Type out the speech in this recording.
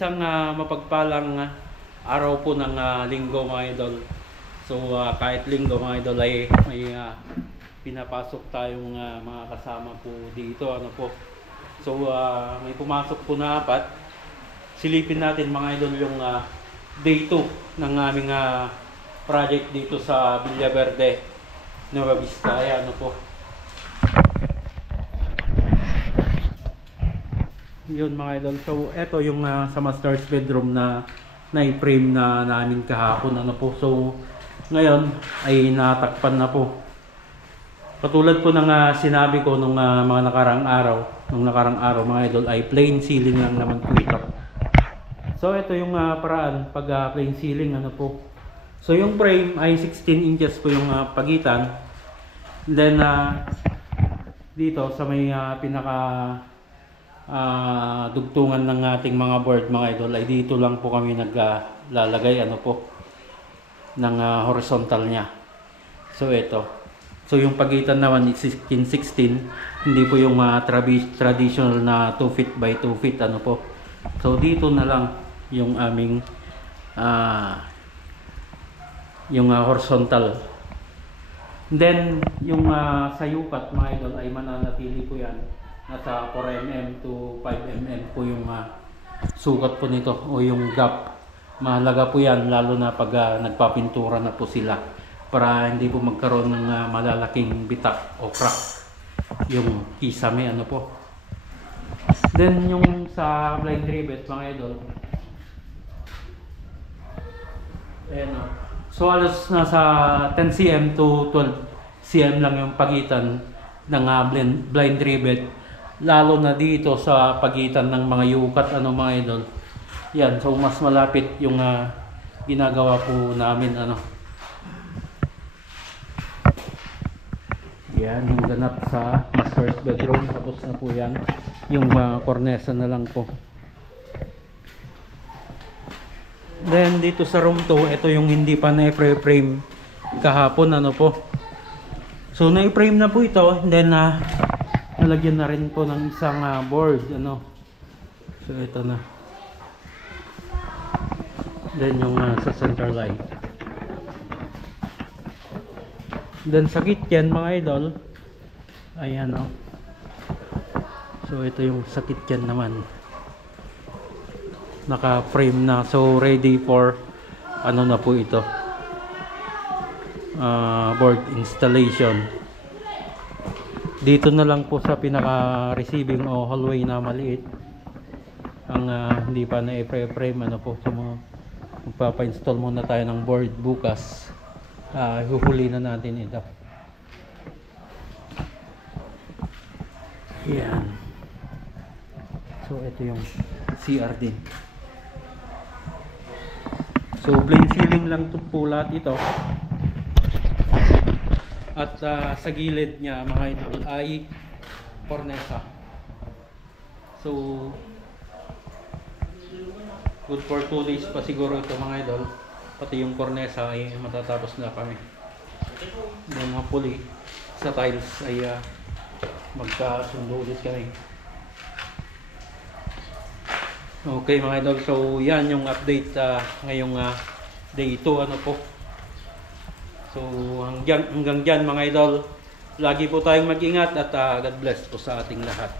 Isang mapagpalang araw po ng linggo mga idol. So kahit linggo mga idol ay may pinapasok tayong mga kasama po dito ano po. So may pumasok po na 4. Silipin natin mga idol yung day 2 ng aming project dito sa Villaverde, Nueva Vista. Ayan ano po. Yun mga idol. So eto yung sa master's bedroom na i-frame na namin kahapon ano po. So ngayon ay natakpan na po. Katulad po ng sinabi ko nung mga nakarang araw mga idol ay plain ceiling lang naman po ito. So ito yung paraan pag plain ceiling ano po. So yung frame ay 16 inches po yung pagitan. Then dito sa may pinaka dugtungan ng ating mga board mga idol ay dito lang po kami naglalagay ano po ng horizontal niya. So ito. So yung pagitan naman is 16, hindi po yung traditional na 2 feet by 2 feet ano po. So dito na lang yung aming yung horizontal. Then yung sa yukat mga idol ay mananatili po yan. Nasa 4mm to 5mm po yung sukat po nito o yung gap. Mahalaga po yan lalo na pag nagpapintura na po sila para hindi po magkaroon ng malalaking bitak o crack yung kisame ano po. Then yung sa blind rivet mga idol, ayan o. So alos nasa 10 cm to 12 cm lang yung pagitan ng blind rivet. Lalo na dito sa pagitan ng mga yukat ano mga idol. Yan, so mas malapit yung ginagawa po namin ano. Yan, yung ganap sa master's bedroom. Tapos na po yan. Yung cornesa na lang po. Then dito sa room 2, ito yung hindi pa na-frame kahapon ano po. So na-frame na po ito. Then nalagyan na rin po ng isang board ano. So ito na. Then yung sa center line. Then sa kitchen mga idol, ayan o. So ito yung sa kitchen naman. Naka frame na. So ready for ano na po ito, board installation. Dito na lang po sa pinaka receiving o hallway na maliit ang hindi pa na i-frame ano po. So magpapa-install muna tayo ng board bukas. Huhuli na natin ito. Yan. So ito yung CR din. So plain ceiling lang to po lahat ito. At sa gilid niya mga idol ay cornesa. So good for 2 days pa siguro ito mga idol. Pati yung cornesa ay matatapos na kami. Then hopefully sa tiles ay magkasundo ulit kami. Okay mga idol, so yan yung update ngayong day 2 ano po. So hanggang dyan mga idol, lagi po tayong mag-ingat at God bless po sa ating lahat.